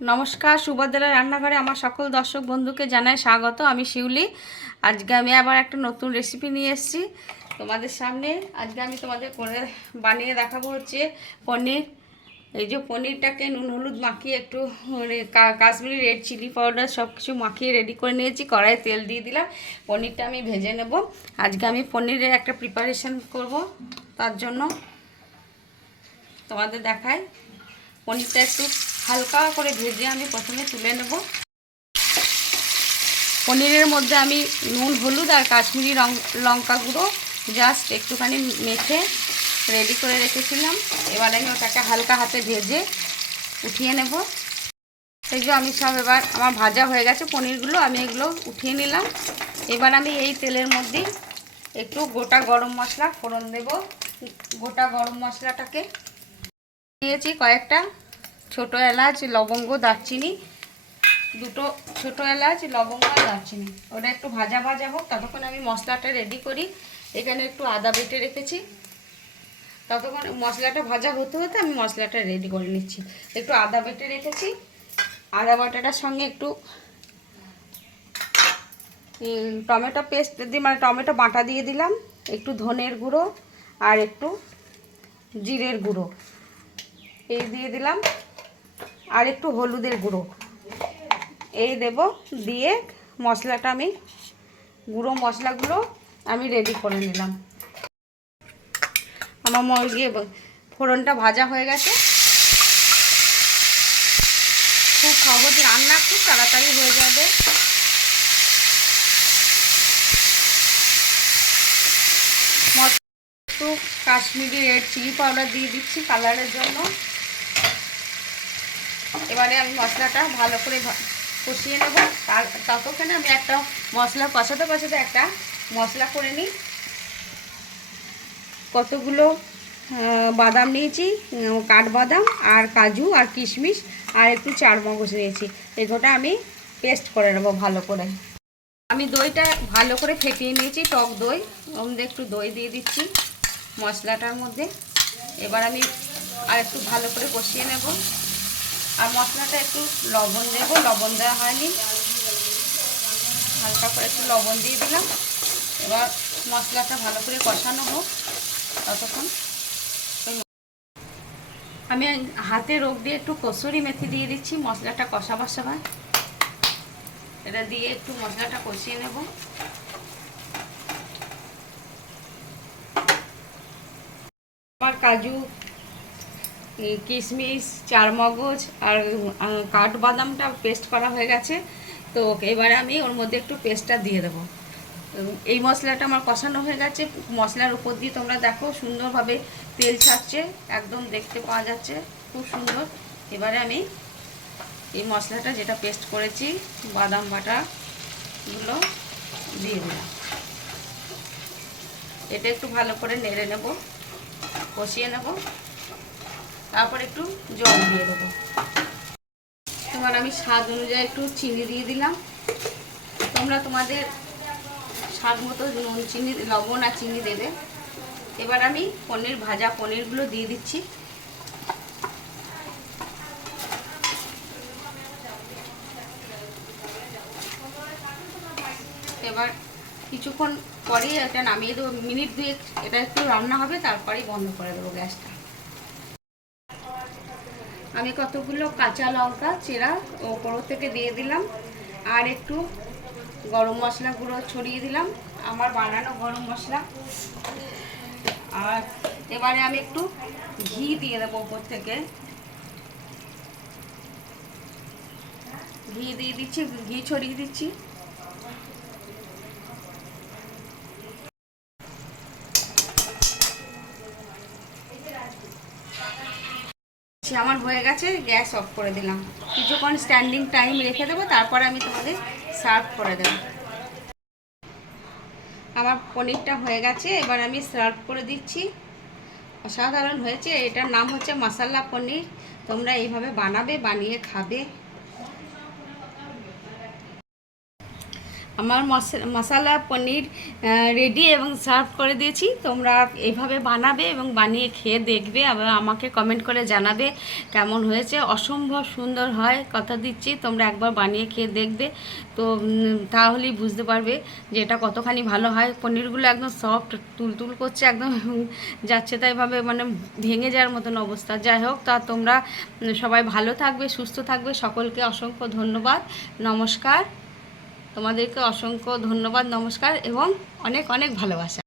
নমস্কার, সুভদ্রা রান্নাঘরে আমার সকল দর্শক বন্ধুকে জানাই স্বাগত। আমি শিউলি। আজকে আমি আবার একটা নতুন রেসিপি নিয়ে এসেছি তোমাদের সামনে। আজকে আমি তোমাদের করে বানিয়ে দেখাবো হচ্ছে পনির। এই যে পনিরটাকে নুন হলুদ মাখিয়ে একটু কাশ্মীরি রেড চিলি পাউডার সব কিছু মাখিয়ে রেডি করে নিয়েছি। কড়াইয়ে তেল দিয়ে দিলাম, পনিরটা আমি ভেজে নেব। আজকে আমি পনিরের একটা প্রিপারেশন করব, তার জন্য তোমাদের দেখাই। পনিরটা একটু হালকা করে ভেজে আমি প্রথমে তুলে নেব। পনিরের মধ্যে আমি নুন হলুদ আর কাশ্মীরি লঙ্কা গুঁড়ো জাস্ট একটুখানি মেখে রেডি করে রেখেছিলাম। এবার আমি ওটাকে হালকা হাতে ভেজে উঠিয়ে নেব। এই যে আমি সব এবার আমার ভাজা হয়ে গেছে পনিরগুলো, আমি এগুলো উঠিয়ে নিলাম। এবার আমি এই তেলের মধ্যে একটু গোটা গরম মশলা ফোড়ন দেব। গোটা গরম মশলাটাকে দিয়েছি কয়েকটা ছোটো এলাচ, লবঙ্গ, দারচিনি, দুটো ছোটো এলাচ, লবঙ্গ আর দারচিনি। ওটা একটু ভাজা ভাজা হোক, ততক্ষণ আমি মশলাটা রেডি করি। এখানে একটু আদা বেটে রেখেছি, ততক্ষণ মশলাটা ভাজা হতে হতে আমি মশলাটা রেডি করে নিচ্ছি। একটু আদা বেটে রেখেছি, আদা বাটাটার সঙ্গে একটু টমেটো পেস্ট দিয়ে মানে টমেটো বাটা দিয়ে দিলাম, একটু ধনের গুঁড়ো আর একটু জিরের গুঁড়ো এই দিয়ে দিলাম, আর একটু হলুদের গুঁড়ো এই দেব। দিয়ে মশলাটা আমি গুঁড়ো মশলাগুলো আমি রেডি করে নিলাম। আমার ফোড়নটা ভাজা হয়ে গেছে। খুব সহজ রান্না, খুব তাড়াতাড়ি হয়ে যাবে। একটু কাশ্মীরি রেড চিলি পাউডার দিয়ে দিচ্ছি কালারের জন্য। এবারে আমি মশলাটা ভালো করে কষিয়ে নেব। ততক্ষণে আমি একটা মশলা কষাতে কষাতে একটা মশলা করে নিই। কতগুলো বাদাম নিয়েছি, কাঠবাদাম আর কাজু আর কিশমিশ আর একটু চারমগজ নিয়েছি। এগুলোটা আমি পেস্ট করে নেবো ভালো করে। আমি দইটা ভালো করে ফেটিয়ে নিয়েছি, টক দই। ওর মধ্যে একটু দই দিয়ে দিচ্ছি মশলাটার মধ্যে। এবার আমি আর একটু ভালো করে কষিয়ে নেব। আর মশলাটা একটু লবণ দেব, লবণ দেওয়া হয়নি, হালকা করে একটু লবণ দিয়ে দিলাম। এবার মশলাটা ভালো করে কষানো হোক ততক্ষণ। আমি হাতে রোগ দিয়ে একটু কসুরি মেথি দিয়ে দিচ্ছি মশলাটা কষাবার সময়। এটা দিয়ে একটু মশলাটা কষিয়ে নেব। আমার কাজু, কিশমিশ, চারমগজ আর কাঠবাদামটা পেস্ট করা হয়ে গেছে। তো এবারে আমি ওর মধ্যে একটু পেস্টটা দিয়ে দেবো। এই মশলাটা আমার কষানো হয়ে গেছে। মশলার উপর দিয়ে তোমরা দেখো সুন্দরভাবে তেল ছাড়ছে, একদম দেখতে পাওয়া যাচ্ছে খুব সুন্দর। এবারে আমি এই মশলাটা যেটা পেস্ট করেছি বাদাম বাটাগুলো দিয়ে দিলাম। এটা একটু ভালো করে নেড়ে নেব, কষিয়ে নেব। তারপর একটু জল দিয়ে দেবো। এবার আমি স্বাদ অনুযায়ী একটু চিনি দিয়ে দিলাম। তোমরা তোমাদের স্বাদ মতো নুন, চিনি, লবণ আর চিনি দেবে। এবার আমি ভাজা পনিরগুলো দিয়ে দিচ্ছি। এবার কিছুক্ষণ পরেই এটা নামিয়ে দেবো, মিনিট দুয়েক এটা একটু রান্না হবে, তারপরেই বন্ধ করে দেবো গ্যাসটা। আমি কতগুলো কাঁচা লঙ্কা চেরা ওপর থেকে দিয়ে দিলাম, আর একটু গরম মশলা গুঁড়ো ছড়িয়ে দিলাম, আমার বানানো গরম মশলা। আর এবারে আমি একটু ঘি দিয়ে দেবো ওপর থেকে। ঘি দিয়ে দিচ্ছি, ঘি ছড়িয়ে দিচ্ছি। আমার হয়ে গেছে, গ্যাস অফ করে দিলাম। কিছুক্ষণ স্ট্যান্ডিং টাইম রেখে দেবো, তারপরে আমি তোমাদের সার্ভ করে দেবো। আমার পনিরটা হয়ে গেছে, এবার আমি সার্ভ করে দিচ্ছি। অসাধারণ হয়েছে। এটার নাম হচ্ছে মশলা পনির। তোমরা এইভাবে বানাবে, বানিয়ে খাবে। আমার মশলা পনির রেডি এবং সার্ভ করে দিয়েছি। তোমরা এইভাবে বানাবে এবং বানিয়ে খেয়ে দেখবে, আবার আমাকে কমেন্ট করে জানাবে কেমন হয়েছে। অসম্ভব সুন্দর হয়, কথা দিচ্ছি। তোমরা একবার বানিয়ে খেয়ে দেখবে, তো তাহলেই বুঝতে পারবে যে এটা কতখানি ভালো হয়। পনিরগুলো একদম সফট, তুলতুল করছে, একদম যাচ্ছে তাইভাবে, মানে ভেঙে যাওয়ার মতন অবস্থা। যাই হোক, তা তোমরা সবাই ভালো থাকবে, সুস্থ থাকবে। সকলকে অসংখ্য ধন্যবাদ, নমস্কার। তোমাদেরকে অসংখ্য ধন্যবাদ, নমস্কার এবং অনেক অনেক ভালোবাসা।